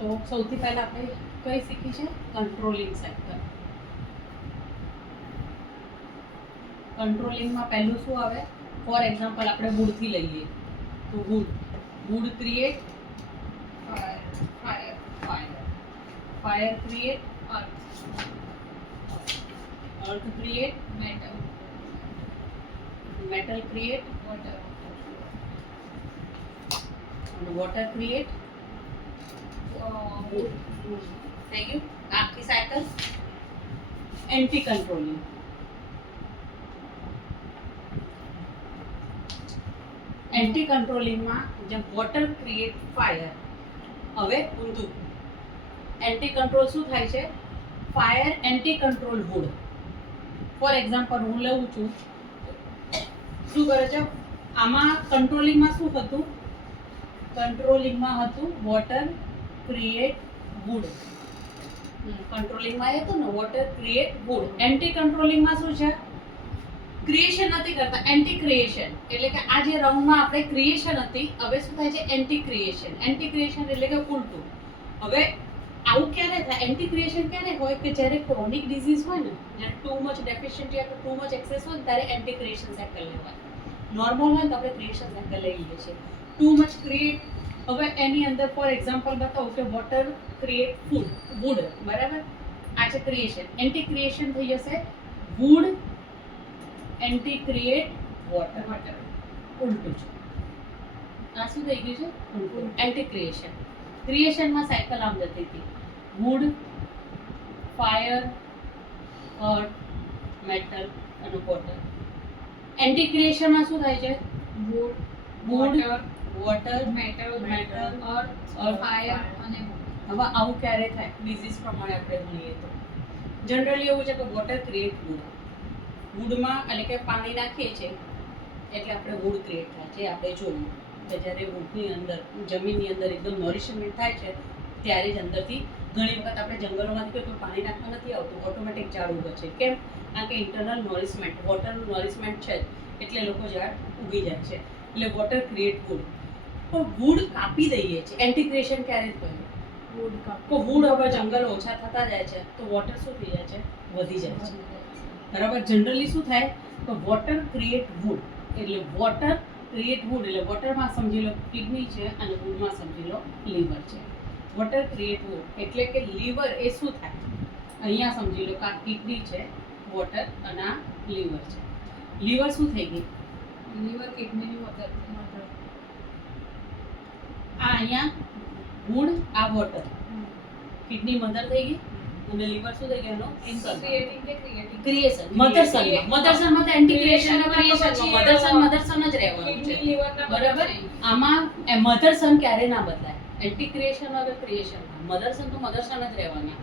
તો સૌથી પહેલા આપણે કઈ શીખી છે કંટ્રોલિંગ સાયકલ. કંટ્રોલિંગમાં પહેલું શું આવે? ફોર એક્ઝામ્પલ આપણે વુડથી લઈએ તો wood create fire create earth create metal create water create wood. થઈ ગયું આખી સાયકલ. Anti controlling. એન્ટી કંટ્રોલિંગમાં જેમ વોટર ક્રિએટ ફાયર, હવે ઊંધું એન્ટી કંટ્રોલ શું થાય છે? Fire anti control wood. For example હું લઉં છું, શું કરે છે આમાં કંટ્રોલિંગમાં શું હતું? કંટ્રોલિંગમાં હતું વોટર ક્રિએટ વુડ. કંટ્રોલિંગમાં એ હતું ને વોટર ક્રિએટ વુડ. એન્ટી કંટ્રોલિંગમાં શું છે? ક્રિએશન નથી કરતા, એન્ટી ક્રિએશન. એટલે કે આ જે રાઉન્ડમાં આપણે ક્રિએશન હતી, હવે શું થાય છે? Anti creation. એન્ટી ક્રિએશન એટલે કે ઉલટું. હવે આવું ક્યારે થાય? એન્ટી ક્રિએશન ક્યારે હોય? કે જ્યારે ક્રોનિક ડિઝીઝ હોય ને, જ્યારે ટુ મચ ડેફિશિયન્સી અથવા ટુ મચ એક્સેસ હોય ત્યારે એન્ટી ક્રિએશન સાયકલ લેવાય. નોર્મલ હોય તો આપણે ક્રિએશન સાયકલ લઈ લઈએ છીએ. ટુ મચ ક્રિએટ, હવે એની અંદર ફોર એક્ઝામ્પલ બતાવું કે વોટર ક્રિએટ વુડ, બરાબર? આ છે ક્રિએશન. એન્ટી ક્રિએશન થઈ જશે વુડ એન્ટી ક્રિએટ વોટર. ઉલટું છે. આ શું થઈ ગયું છે? ઉલટું. Anti creation. ક્રિએશનમાં સાયકલ આમ જતી હતી વુડ, ફાયર, અર્થ, મેટલ અને વોટર. એન્ટી ક્રિએશનમાં શું થાય છે? વુડ, વોટર, મેટલ, અર્થ, ફાયર અને હવે આવું ક્યારે થાય? ડિઝીઝ પ્રમાણે આપણે ગણીએ તો જનરલી એવું છે કે વોટર ક્રિએટ વુડ. વુડમાં એટલે કે પાણી નાખીએ છીએ એટલે આપણે વુડ ક્રિએટ થાય છે. આપણે જોયું કે જ્યારે વુડની અંદર, જમીનની અંદર એકદમ નોરિશમેન્ટ થાય છે ત્યારે જ અંદરથી ઘણી વખત આપણે જંગલોમાંથી કોઈ પાણી નાખવા નથી આવતું, ઓટોમેટિક ઝાડ ઉગે છે. કેમ? કારણ કે ઇન્ટરનલ નોરિશમેન્ટ, વોટરનું નોરિશમેન્ટ છે એટલે લોકો ઝાડ ઉગી જાય છે. એટલે વોટર ક્રિએટ વુડ. પણ વુડ કાપી દઈએ છીએ. એન્ટી ક્રિએશન ક્યારે થયું? વુડ હવે જંગલ ઓછા થતા જાય છે તો વોટર શું થઈ જાય છે? વધી જાય છે. બરાબર? જનરલી શું થાય તો વોટર ક્રિએટ વુડ એટલે વોટર ક્રિએટ વુડ એટલે વોટરમાં સમજી લો કિડની છે અને વુડમાં સમજી લો લીવર છે. વોટર ક્રિએટ વુડ એટલે કે લીવર એ શું થાય? અહીંયા સમજી લો કે આ કિડની છે, વોટર અને આ લીવર છે. લીવર શું થઈ ગઈ? લીવર કિડનીની મધર. આ અહીંયા વુડ, આ વોટર, કિડની મધર થઈ ગઈ અને લીવર શું થઈ ગયું? ક્રિએશન. મધરસનમાં તો એન્ટી ક્રિએશન જ રહેવાનું છે. બરાબર? આમાં મધરસન ક્યારે ના બદલાય? એન્ટી ક્રિએશન હવે ક્રિએશનમાં મધરસન તો મધરસન જ રહેવાના.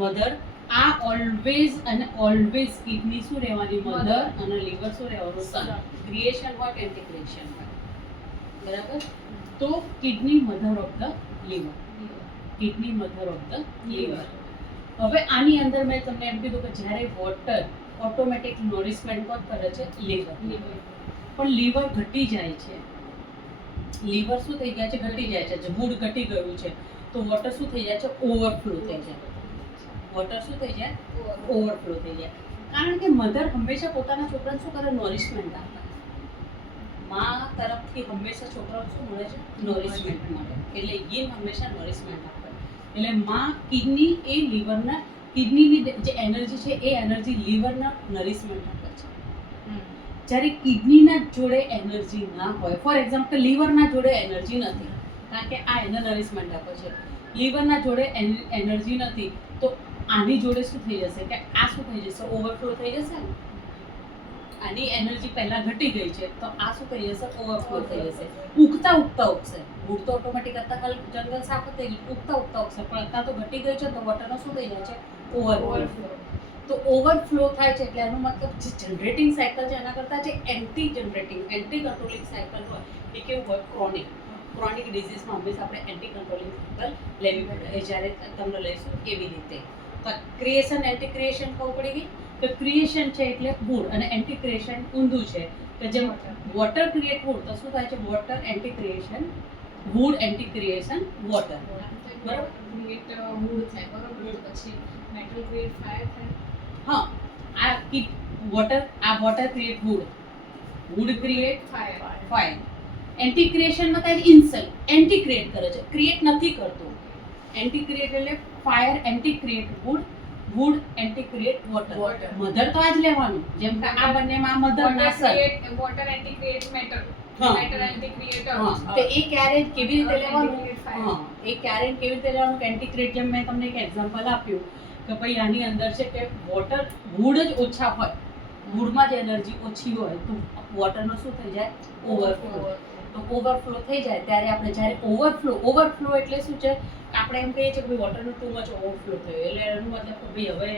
મધર આ ઓલવેઝ અને ઓલવેઝ કિડની શું રહેવાની? મધર અને લીવર શું રહેવાનું? સન. ક્રિએશન હોય કે એન્ટી ક્રિએશન હોય. બરાબર? તો kidney mother of the liver. Kidney mother of the liver. હવે આની અંદર મેં તમને એમ કીધું કે જ્યારે વોટર ઓટોમેટિક નોરિશમેન્ટ કોણ કરે છે? લીવર. પણ લીવર ઘટી જાય છે. લીવર શું થઈ જાય છે? ઘટી જાય છે. વુડ ઘટી ગયું છે તો વોટર શું થઈ જાય છે? ઓવરફ્લો થઈ જાય. વોટર શું થઈ જાય? ઓવરફ્લો થઈ જાય. કારણ કે મધર હંમેશા પોતાના છોકરાને શું કરે? નોરિશમેન્ટ આપે. માં તરફથી હંમેશા છોકરાઓને શું મળે છે? નોરિશમેન્ટ મળે. એટલે યીન હંમેશા નોરિશમેન્ટ આપે. એટલે માં કિડની એ લીવરના, કિડનીની જે એનર્જી છે એ એનર્જી લીવરના નરિશમેન્ટ આપે છે. જ્યારે કિડનીના જોડે એનર્જી ના હોય, ફોર એક્ઝામ્પલ લીવરના જોડે એનર્જી નથી કારણ કે આ એને નરિશમેન્ટ આપે છે, લીવરના જોડે એનર્જી નથી તો આની જોડે શું થઈ જશે કે આ શું થઈ જશે? ઓવરફ્લો થઈ જશે ને. આની એનર્જી પહેલા ઘટી ગઈ છે તો આ શું થઈ જશે? ઓવરફ્લો થઈ જશે. ઉગતા ઉગશે. વુડ તો ઓટોમેટિક અત્યારે જંગલ સાફ થઈ ગયું, ઉગતા ઉગશે પણ અત્યારે તો ઘટી ગઈ છે તો વોટરનો શું થઈ જાય છે? ઓવરફ્લો. તો ઓવરફ્લો થાય છે એટલે એનો મતલબ જે જનરેટિંગ સાયકલ છે એના કરતાં જે anti generating, anti controlling cycle હોય એ કેવું હોય? ક્રોનિક ડિઝીઝમાં હંમેશા આપણે એન્ટી કંટ્રોલિંગ સાયકલ લેવી પડે. જ્યારે તમને લઈશું એવી રીતે. ક્રિએશન એન્ટી ક્રિએશન ખબર પડી ગઈ કે ક્રિએશન છે એટલે વુડ અને એન્ટી ક્રિએશન ઊંધું છે કે જેમ વોટર ક્રિએટ વુડ તો શું થાય છે? Water anti creation wood, anti creation water. બરાબર? ક્રિએટ વુડ થાય બરોબર, તો પછી મેટલ ક્રિએટ ફાયર થાય. હા, આ કીપ વોટર, આ water create wood, wood create fire. Fire. Anti ક્રિએશનમાં થાય ઇન્સલ્ટ, એન્ટી ક્રિએટ કરે છે, ક્રિએટ નથી કરતો. એન્ટી ક્રિએટ એટલે fire anti create wood, wood anti create water. Water. Mother તો આ જ લેવાનું, જેમ કે આ બંનેમાં મધર નાસર. વોટર એન્ટી ક્રિએટ મેટર, હા. મેટર એન્ટી ક્રિએટ હા, તો એ ક્યારે કેવી રીતે લેવાનું? Anti-create fire. હા, એ ક્યારે કેવી રીતે લેવાનું કે એન્ટી ક્રિએટ, જેમ મેં તમને એક એક્ઝામ્પલ આપ્યું કે ભાઈ આની અંદર છે કે વોટર, વુડ જ ઓછા હોય, વુડમાં જ એનર્જી ઓછી હોય તો વોટરનો શું થઈ જાય? ઓવરફ્લો. તો ઓવરફ્લો થઈ જાય ત્યારે આપણે જ્યારે ઓવરફ્લો એટલે શું છે? આપણે એમ કહીએ છીએ કે ભાઈ વોટરનો ટુ મચ ઓવરફ્લો થયો, એટલે એનો મતલબ કે ભાઈ હવે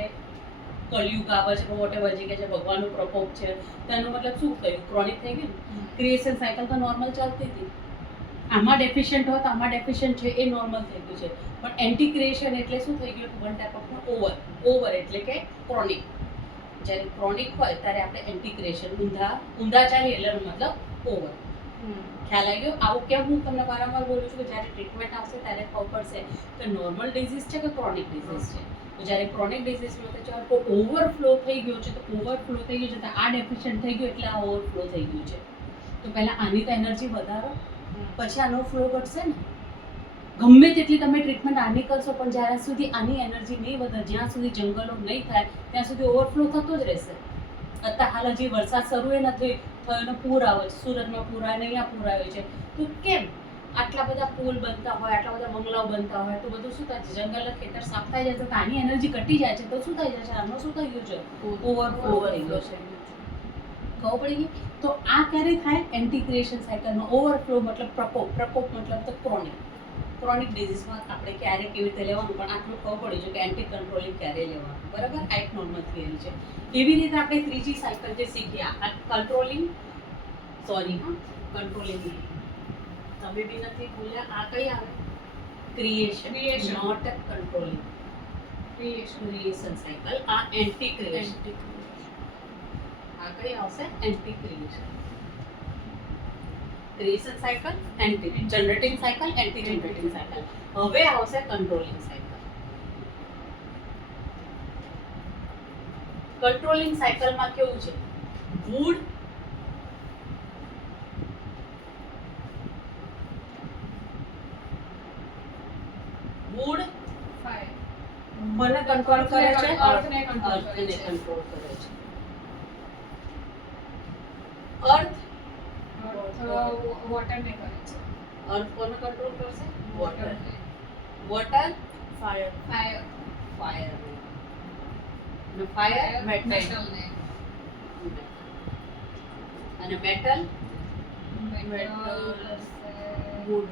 કળિયુગ આવે છે, વોટેવર જે કે છે ભગવાનનો પ્રકોપ છે, તો એનો મતલબ શું થયું? ક્રોનિક થઈ ગયું. ક્રિએશન સાયકલ તો નોર્મલ ચાલતી હતી, આમાં ડેફિશિયન્ટ હોય તો આમાં ડેફિશિયન્ટ છે એ નોર્મલ થઈ ગયું છે. પણ એન્ટી ક્રિએશન એટલે શું થઈ ગયું? વન ટાઈપ ઓફ ઓવર એટલે કે ક્રોનિક. જ્યારે ક્રોનિક હોય ત્યારે આપણે એન્ટી ક્રિએશન ઊંધા ચાલીએ એટલે એનો મતલબ ઓવર. ખ્યાલ આવી ગયો? આવું કેમ હું તમને વારંવાર બોલું છું કે જ્યારે ટ્રીટમેન્ટ આવશે ત્યારે ખબર પડશે કે નોર્મલ ડિઝીઝ છે કે ક્રોનિક ડિઝીઝ છે. તો જ્યારે ક્રોનિક ડિઝીઝમાં તો ચાલો ઓવરફ્લો થઈ ગયો છે, તો ઓવરફ્લો થઈ ગયો છે તો આ ડેફિશિયન્ટ થઈ ગયું એટલે આ ઓવરફ્લો થઈ ગયું છે. તો પહેલા આની તો એનર્જી વધારો, પછી આનો ફ્લો ઘટશે ને. ગમે તેટલી તમે ટ્રીટમેન્ટ આની કરશો પણ જ્યાં સુધી આની એનર્જી નહીં વધે, જ્યાં સુધી જંગલો નહીં થાય ત્યાં સુધી ઓવરફ્લો થતો જ રહેશે. અત્યારે હાલ હજી વરસાદ શરૂ નથી થયો ને પૂર આવે છે, સુરતમાં પૂર આવે ને અહીંયા પૂર આવે છે, તો કેમ? આટલા બધા પુલ બનતા હોય, આટલા બધા બંગલાઓ બનતા હોય તો બધું શું થાય છે? જંગલ ખેતર સાફ થઈ જાય છે તો આની એનર્જી ઘટી જાય છે તો શું થઈ જાય છે? આનો શું થઈ ગયું છે? ઓવરફ્લો થઈ ગયો છે. ખબર પડી ગઈ? તો આ ક્યારે થાય? એન્ટી ક્રિએશન સાયકલમાં ઓવરફ્લો મતલબ પ્રકોપ, પ્રકોપ મતલબ તો ક્રોનિક. ક્રોનિક ડિઝીઝમાં આપણે ક્યારે કેવી રીતે લેવાનું પણ આટલું ખબર પડી છે કે એન્ટી કંટ્રોલિંગ ક્યારે લેવાનું. બરાબર? આ એક નોર્મલ થિયરી છે. એવી રીતે આપણે ત્રીજી સાયકલ જે શીખ્યા, આ કંટ્રોલિંગ, કંટ્રોલિંગ તમે બી નથી ભૂલ્યા. આ કઈ આવે? Creation, not controlling. Creation cycle, આ એન્ટી ક્રિએશન. આ કઈ આવશે? Anti creation. Creation cycle, anti generating cycle, anti generating cycle. હવે આવશે કંટ્રોલિંગ સાયકલ. કંટ્રોલિંગ સાયકલમાં કેવું છે? Wood fire. કોને કંટ્રોલ કરે છે? અર્થને control કરે અર્થને છે. કંટ્રોલ કરે છે. અર્થ વોટરને કરે છે. અર્થ કોને કંટ્રોલ કરશે? વોટર. વોટરને. Water fire. ફાયર. અને ફાયર મેટલને. અને મેટલ વુડ.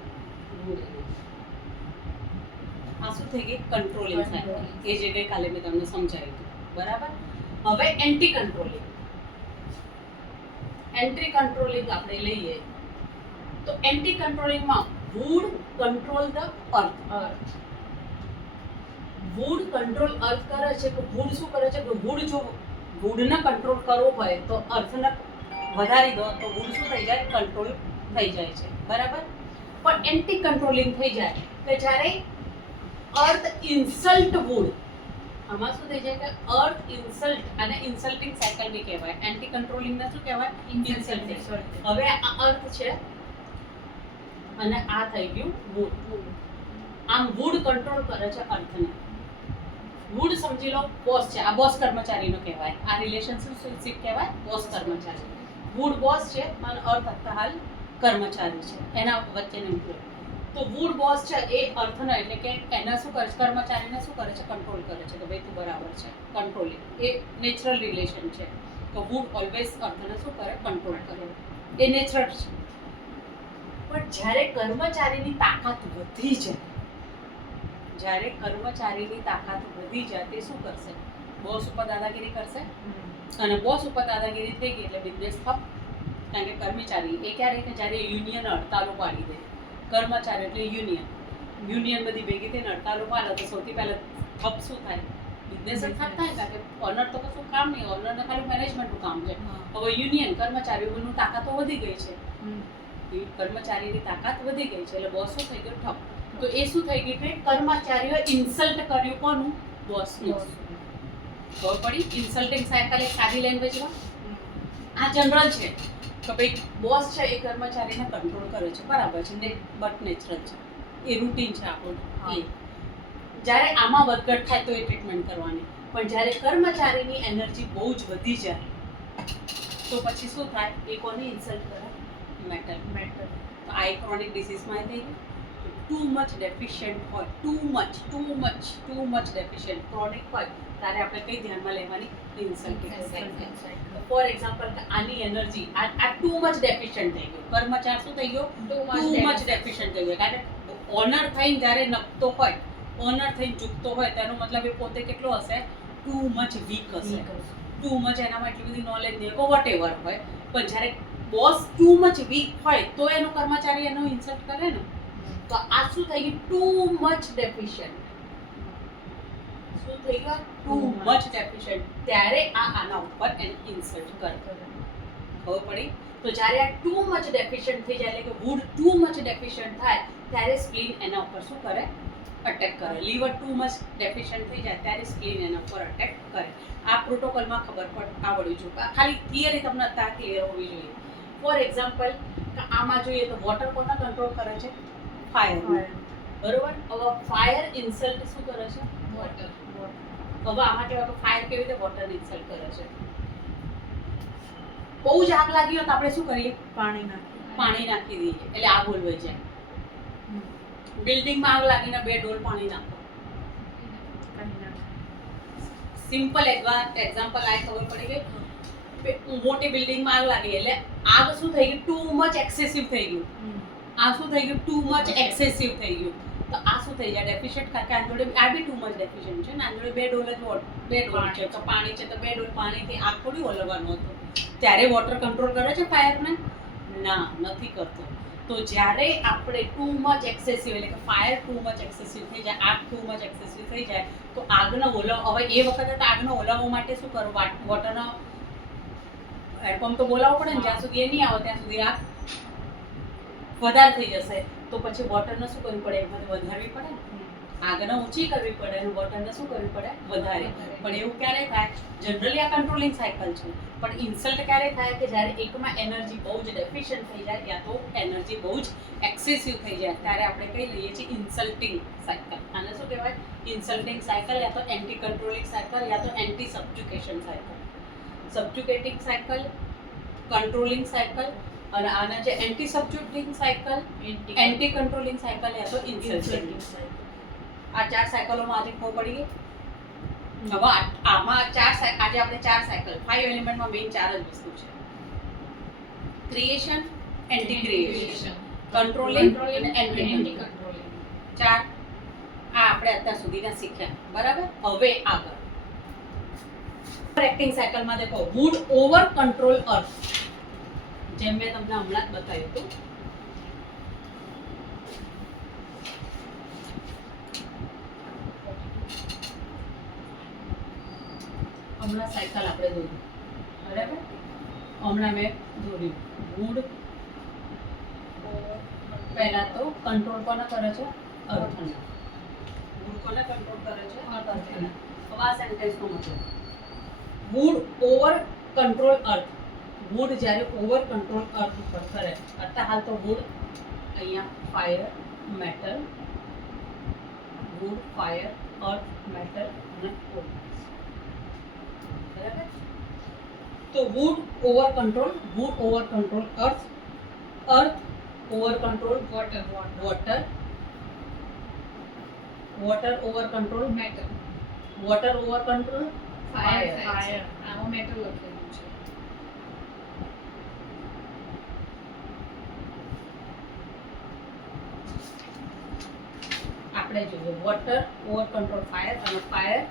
આ શું થઈ ગઈ? Controlling cycle. એ જે ગઈકાલે મેં તમને સમજાવ્યું હતું. બરાબર? હવે એન્ટી કંટ્રોલિંગ. એન્ટી કંટ્રોલિંગ આપણે લઈએ તો એન્ટી કંટ્રોલિંગમાં wood control the earth. Wood control earth કરે છે કે વુડ શું કરે છે કે વુડ જો વુડને કંટ્રોલ કરવો હોય તો અર્થને વધારી દો તો વુડ શું થઈ જાય? કંટ્રોલ થઈ જાય છે. બરાબર? પણ એન્ટી કંટ્રોલિંગ થઈ જાય કે જ્યારે અર્થ ઇન્સલ્ટ વુડ. આમાં શું થઈ જાય કે અર્થ ઇન્સલ્ટ, અને ઇન્સલ્ટિંગ સાયકલ બી કહેવાય. એન્ટી કંટ્રોલિંગ ને શું કહેવાય? ઇન્સલ્ટિંગ. હવે આ અર્થ છે અને આ થઈ ગયું વુડ. આમ વુડ કંટ્રોલ કરે છે અર્થને. વુડ સમજી લો બોસ છે, આ બોસ કર્મચારીનો કહેવાય. આ રિલેશનશિપ કહેવાય બોસ કર્મચારી. વુડ બોસ છે અને અર્થ હાલ કર્મચારી છે, એના વચ્ચેનો એમ્પ્લોય. તો વુડ બોસ છે એ અર્થનો એટલે કે એના શું કરે છે? કર્મચારીને શું કરે છે? કંટ્રોલ કરે છે કે ભાઈ તું બરાબર છે. કંટ્રોલિંગ એ નેચરલ રિલેશન છે તો વુડ ઓલવેઝ અર્થને શું કરે? કંટ્રોલ કરે. એ નેચરલ છે. પણ જ્યારે કર્મચારીની તાકાત વધી જાય, જ્યારે કર્મચારીની તાકાત વધી જાય તે શું કરશે? બોસ ઉપર દાદાગીરી કરશે. અને બોસ ઉપર દાદાગીરી થઈ ગઈ એટલે બિઝનેસ ઠપ. કારણ કે કર્મચારી એ ક્યારે કે જ્યારે યુનિયન હડતાલો પાડી દે. કર્મચારી એટલે યુનિયન બધી ભેગી થઈને હડતાલો પાડે તો સૌથી પહેલા ઠપ શું થાય? બિઝનેસ જ ઠપ થાય. કારણ કે ઓનર તો કશું કામ નહીં, ઓનરને ખાલી મેનેજમેન્ટનું કામ છે. હવે યુનિયન કર્મચારીઓની તાકાતો વધી ગઈ છે, કર્મચારીની તાકાત વધી ગઈ છે એટલે બોસ શું થઈ ગયો? ઠપ. તો એ શું થઈ ગયું કે કર્મચારીઓ ઇન્સલ્ટ કર્યું કોનું? બોસનું. ખબર પડી? ઇન્સલ્ટિંગ સાયકલ એક સાદી લેંગ્વેજમાં આ જનરલ છે કે ભાઈ બોસ છે એ કર્મચારીને કંટ્રોલ કરે છે, બરાબર છે, ને બટ નેચરલ છે, એ રૂટીન છે આપણું. એ જ્યારે આમાં વધઘટ થાય તો એ ટ્રીટમેન્ટ કરવાની, પણ જ્યારે કર્મચારીની એનર્જી બહુ જ વધી જાય તો પછી શું થાય? એ કોને ઇન્સલ્ટ કરે? મેટલ. તો આ એક ક્રોનિક ડિસીઝમાં થઈ ગયું. ટુ મચ ડેફિશિયન્ટ હોય, ટુ મચ ડેફિશિયન્ટ ક્રોનિક હોય ત્યારે આપણે કઈ ધ્યાનમાં લેવાની? Insulting cycle. ફોર એક્ઝામ્પલ આની એનર્જી આ ટુ મચ ડેફિશિયન્ટ થઈ ગયું. કર્મચારી શું થઈ ગયો? ટુ મચ ડેફિશિયન્ટ થઈ ગયો. કારણ કે ઓનર થઈને જ્યારે નપતો હોય, ઓનર થઈને ઝૂકતો હોય તેનો મતલબ એ પોતે કેટલો હશે? ટુ મચ વીક હશે. ટુ મચ એનામાં એટલી બધી નોલેજ નહીં હોય, વોટેવર હોય, પણ જ્યારે બોસ ટુ મચ વીક હોય તો એનો કર્મચારી એનો ઇન્સલ્ટ કરે ને. તો આ શું થઈ ગયું? Too much deficient. શું થઈ ગયું? Too much deficient. ત્યારે આના ઉપર એને ઇન્સલ્ટ કરે. ખબર પડી? તો જ્યારે આ ટુ મચ ડેફિશિયન્ટ થઈ જાય, એટલે કે વુડ ટુ મચ ડેફિશિયન્ટ થાય ત્યારે સ્પ્લીન એના ઉપર શું કરે? અટેક કરે. લીવર ટુ મચ ડેફિશિયન્ટ થઈ જાય ત્યારે સ્પ્લીન એના ઉપર અટેક કરે. આ પ્રોટોકોલમાં ખબર આવડવી જોઈએ. ખાલી થિયરી તમને અત્યારે ક્લિયર હોવી જોઈએ. ફોર એક્ઝામ્પલ આમાં જોઈએ તો વોટર કોને કંટ્રોલ કરે છે? ફાયર. બરોબર. હવે ફાયર ઇન્સલ્ટ શું કરે છે? વોટર. હવે આમાં કેવા કે ફાયર કેવી રીતે વોટરને ઇન્સલ્ટ કરે છે? બહુ જ આગ લાગી હોય તો આપણે શું કરીએ? પાણી નાખી દઈએ એટલે આગ ઓલવાઈ જાય. બિલ્ડિંગમાં આગ લાગીને 2 ડોલ પાણી નાખો. સિમ્પલ એક્ઝામ્પલ આ ખબર પડી ગઈ. મોટી બિલ્ડિંગમાં આગ લાગી એટલે આગ શું થઈ ગયું? ટુ મચ એક્સેસિવ થઈ ગયું. આ શું થઈ ગયું? ટુ મચ એક્સેસિવ થઈ ગયું. તો આ શું થઈ જાય? ડેફિશિયન્ટ. કારણ કે આ જોડે આ બી ટુ મચ ડેફિશિયન્ટ છે ને. આ જોડે 2 ડોલ છે તો પાણી છે તો 2 ડોલ પાણીથી આગ થોડી ઓલવવાનું હતું. ત્યારે વોટર કંટ્રોલ કરે છે ફાયરને? ના, નથી કરતો. તો જ્યારે આપણે ટુ મચ એક્સેસિવ એટલે કે ફાયર ટુ મચ એક્સેસિવ થઈ જાય, આગ ટુ મચ એક્સેસિવ થઈ જાય તો આગનો ઓલવવા, હવે એ વખતે તો આગનો ઓલવવા માટે શું કરવું? વોટરનો હેન્ડપંપ તો બોલાવવો પડે ને. જ્યાં સુધી એ નહીં આવે ત્યાં સુધી આગ વધારે થઈ જશે. તો પછી વોટરને શું કરવું પડે? એમાં વધારવી પડે ને. આગને ઓછી કરવી પડે અને વોટરને શું કરવી પડે? વધારે. પણ એવું ક્યારે થાય? જનરલી આ કંટ્રોલિંગ સાયકલ છે, પણ ઇન્સલ્ટ ક્યારે થાય? કે જ્યારે એકમાં એનર્જી બહુ જ ડેફિશિયન્ટ થઈ જાય યા તો એનર્જી બહુ જ એક્સેસિવ થઈ જાય ત્યારે આપણે કઈ લઈએ છીએ? Insulting cycle. આને શું કહેવાય? ઇન્સલ્ટિંગ સાયકલ યા તો એન્ટી કંટ્રોલિંગ સાયકલ યા તો anti subjugation cycle. Subjugating cycle, controlling cycle, અને આના જે anti subjugating cycle, anti controlling cycle યા તો ઇન્સલ્ટિંગ સાયકલ. આ 4 સાયકલોમાં આજે ખબર પડી ગઈ. હવે આમાં 4 આજે આપણે 4 સાયકલ 5 એલિમેન્ટમાં મેઇન 4 જ વસ્તુ છે. ક્રિએશન, એન્ટી ક્રિએશન, કંટ્રોલિંગ અને એન્ટી કંટ્રોલિંગ. 4 આ આપણે અત્યાર સુધીના શીખ્યા. બરાબર. હવે આગળ એક્ટિંગ સાયકલમાં દેખો વુડ ઓવર કંટ્રોલ અર્થ. જેમ મેં તમને હમણાં જ બતાવ્યું હતું. હમણાં સાયકલ આપણે દોર્યું. બરાબર. હમણાં મેં દોર્યું. વુડ પહેલા તો કંટ્રોલ કોને કરે છે? અર્થને. વુડ કોને કંટ્રોલ કરે છે? અર્થને. હવે આ સેન્ટેન્સનો મતલબ wood over control earth. Wood જ્યારે ઓવર કંટ્રોલ અર્થ ઉપર કરે. અત્યારે હાલ તો વુડ અહીંયા fire, metal, wood, fire, earth, metal અને ઓઇલ. બરાબર. તો wood over control earth, earth over control water, water over control metal, water over control fire. આમાં મેટલ લખેલું છે. આપણે જોઈએ વોટર ઓવર કંટ્રોલ ફાયર અને ફાયર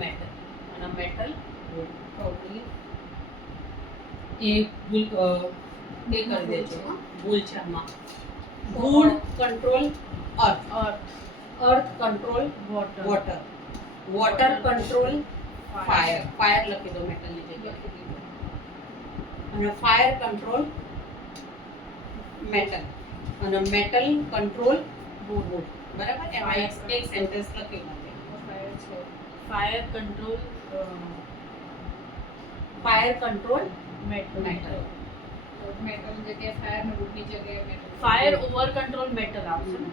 મેટલ અને મેટલ વુડ. પ્રોબ્લી એ ભૂલ બે કરી દેજો. ભૂલ છે આમાં. Wood control earth, earth control water, water control fire. Fire લખી દો મેટલની જગ્યાએ. અને ફાયર કંટ્રોલ મેટલ. અને મેટલ કંટ્રોલ વુડ. બરાબર, એમાં એક સેન્ટેન્સ લખ્યું નથી. ફાયર છે. Fire control metal. Metal. Metal જગ્યાએ ફાયર ને વુડની જગ્યાએ metal. Fire over control metal આવશે ને.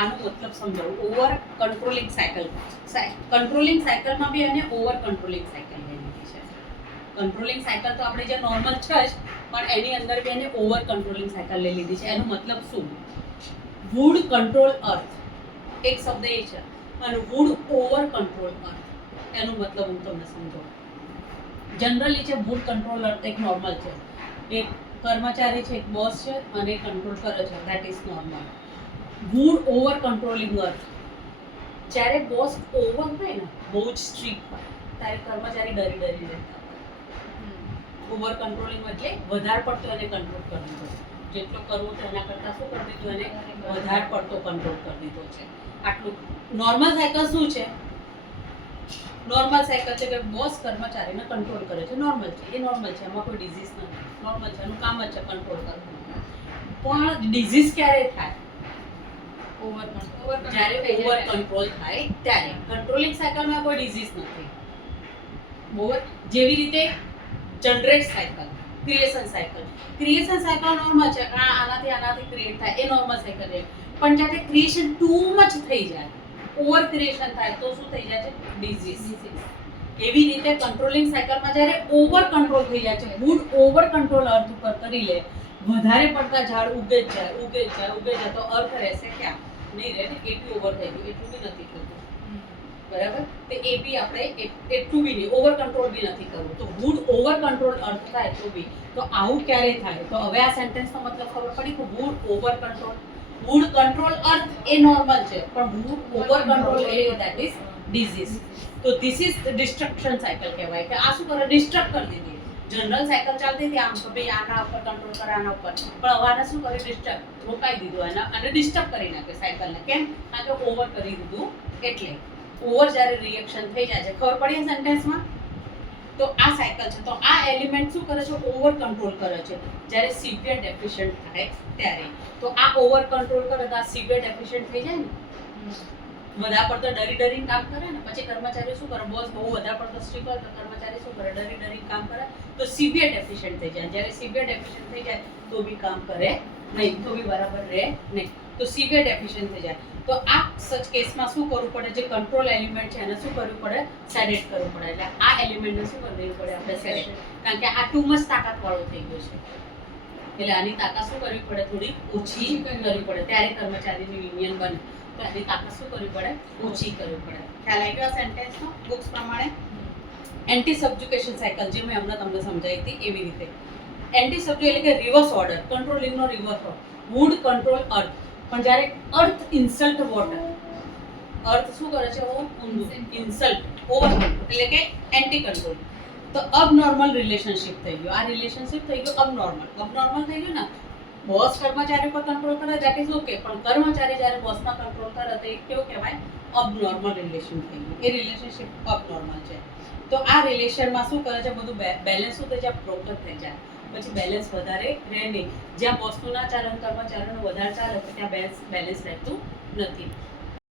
આનો મતલબ સમજાવું. ઓવર કંટ્રોલિંગ સાયકલ, કંટ્રોલિંગ સાયકલમાં બી અને ઓવર કંટ્રોલિંગ સાયકલ લીધી છે. કંટ્રોલિંગ સાયકલ તો આપણે જે નોર્મલ છે જ, પણ એની અંદર બી એને ઓવર કંટ્રોલિંગ સાયકલ લઈ લીધી છે. એનો મતલબ શું? વુડ કંટ્રોલ અર્થ એક શબ્દ એ છે, અને વુડ ઓવર કંટ્રોલ અર્થ એનો મતલબ હું તમને સમજાવું. જનરલી છે વુડ કંટ્રોલ અર્થ એક નોર્મલ છે, એક કર્મચારી છે, એક બોસ છે અને કંટ્રોલ કરે છે, that is normal. Wood over controlling earth, જ્યારે બોસ ઓવર હોય ને, બહુ જ સ્ટ્રિક્ટ હોય, ત્યારે કર્મચારી ડરી રહેતા. ઓવર કંટ્રોલિંગ એટલે વધારે પડતો એને કંટ્રોલ કરી દીધો, જેટલો કરવો તો એના કરતાં શું કરી દીધું, એને વધારે પડતો કંટ્રોલ કરી દીધો છે. આટલું. નોર્મલ સાયકલ શું છે? નોર્મલ સાયકલ છે કે બોસ કર્મચારીને કંટ્રોલ કરે છે, નોર્મલ છે, એ નોર્મલ છે, એમાં કોઈ ડિઝીઝ નથી, નોર્મલ છે, એનું કામ જ છે કંટ્રોલ કરવું. પણ ડિઝીઝ ક્યારે થાય? જ્યારે ઓવર કંટ્રોલ થાય ત્યારે. કંટ્રોલિંગ સાયકલમાં કોઈ ડિઝીઝ નથી. ઓવર, જેવી રીતે generate cycle, creation cycle. Creation cycle normal છે, આનાથી ક્રિએટ થાય, એ નોર્મલ સાયકલ છે. પણ જ્યારે ક્રિએશન ટુ મચ થઈ જાય, ઓવર ક્રિએશન થાય, તો શું થઈ જાય છે? ડિઝીઝ. એવી રીતે કંટ્રોલિંગ સાયકલમાં જ્યારે ઓવર કંટ્રોલ થઈ જાય છે, વુડ ઓવર કંટ્રોલ અર્થ ઉપર કરી લે, વધારે પડતા ઝાડ ઉગે જ જાય, તો અર્થ રહેશે ક્યાં? નહીં રહે ને. એ બી ઓવર થઈ ગયું, એટલું બી નથી થતું. બરાબર, તો એ બી આપણે એટલું બી નહીં, ઓવર કંટ્રોલ બી નથી કરવું. તો વુડ ઓવર કંટ્રોલ અર્થ થાય એટલું બી. તો આવું ક્યારે થાય? તો હવે આ સેન્ટેન્સનો મતલબ ખબર પડી કે wood over control. Wood control earth એ નોર્મલ છે, પણ વુડ ઓવર કંટ્રોલ એ ધેટ ઇઝ ડિઝીઝ. તો ધીસ ઇઝ ડિસ્ટ્રક્શન સાયકલ કહેવાય, કે આ શું કરે? ડિસ્ટ્રક્ટ કરી દીધી. જનરલ સાયકલ ચાલતી હતી આમ, તો ભાઈ આના ઉપર કંટ્રોલ કરે, આના ઉપર, પણ હવે આને શું કર્યું? ડિસ્ટર્બ, રોકાઈ દીધું એના, અને ડિસ્ટર્બ કરી નાખે સાયકલને. કેમ? કારણ કે ઓવર કરી દીધું એટલે. ઓવર જ્યારે રિએક્શન થઈ જાય છે, ખબર પડી સેન્ટેન્સમાં? તો આ સાયકલ છે. તો આ એલિમેન્ટ શું કરે છે? ઓવર કંટ્રોલ કરે છે, જ્યારે સિવિયર ડેફિશિયન્ટ થાય ત્યારે. તો આ ઓવર કંટ્રોલ કરે તો આ સિવિયર ડેફિશિયન્ટ થઈ જાય ને. વધારે પડતો ડરીને કામ કરે ને, પછી કર્મચારી શું કરે? બોસ બહુ વધારે પડતો સ્ટ્રિક્ટ હોય તો કર્મચારી શું કરે? ડરીને કામ કરે, તો સિવિયર ડેફિશિયન્ટ થઈ જાય. જ્યારે સિવિયર ડેફિશિયન્ટ થઈ જાય તો બી કામ કરે નહીં, તો બી બરાબર રહે નહીં. તો સિવિયર ડેફિશિયન્ટ થઈ જાય. તો આ સચ કેસમાં શું કરવું પડે? જે કંટ્રોલ એલિમેન્ટ છે એને શું કરવું પડે? સેડેટ કરવું પડે. એટલે આ એલિમેન્ટને શું કરી દેવું પડે? આપણે સેડેટ. કારણ કે આ ટુ મચ તાકાતવાળો થઈ ગયો છે, એટલે આની તાકાત શું કરવી પડે? થોડી ઓછી કરવી પડે, ત્યારે કર્મચારીની યુનિયન બને. તો આની તાકાત શું કરવી પડે? ઓછી કરવી પડે. ખ્યાલ આવી ગયો સેન્ટેન્સનો? બુક્સ પ્રમાણે એન્ટી સબ્જુકેશન સાયકલ, જે મેં હમણાં તમને સમજાવી હતી એવી રીતે. એન્ટી સબ્જુ એટલે કે રિવર્સ ઓર્ડર, કંટ્રોલિંગનો reverse order. Wood control earth, પણ જ્યારે અર્થ ઇન્સલ્ટ વોટર, અર્થ શું કરે છે? ઇન્સલ્ટ, ઓવર એટલે કે એન્ટી કંટ્રોલ. તો અબનોર્મલ રિલેશનશિપ થઈ ગયો. આ રિલેશનશિપ થઈ ગયો અબનોર્મલ થઈ ગયું ને. બોસ કર્મચારી પર કંટ્રોલ કરે, ધેટ ઇઝ ઓકે, પણ કર્મચારી જ્યારે બોસમાં કંટ્રોલ કરે તો એ કેવું કહેવાય? અબનોર્મલ રિલેશન થઈ ગયું. એ રિલેશનશિપ અબનોર્મલ છે. તો આ રિલેશનમાં શું કરે છે? બધું બેલેન્સ શું થઈ જાય? બ્રોકન થઈ જાય. પછી બેલેન્સ વધારે રહે નહીં. જ્યાં બોસનું ના ચાલે, કર્મચારીનું વધારે ચાલે, તો ત્યાં બેલેન્સ રહેતું નથી.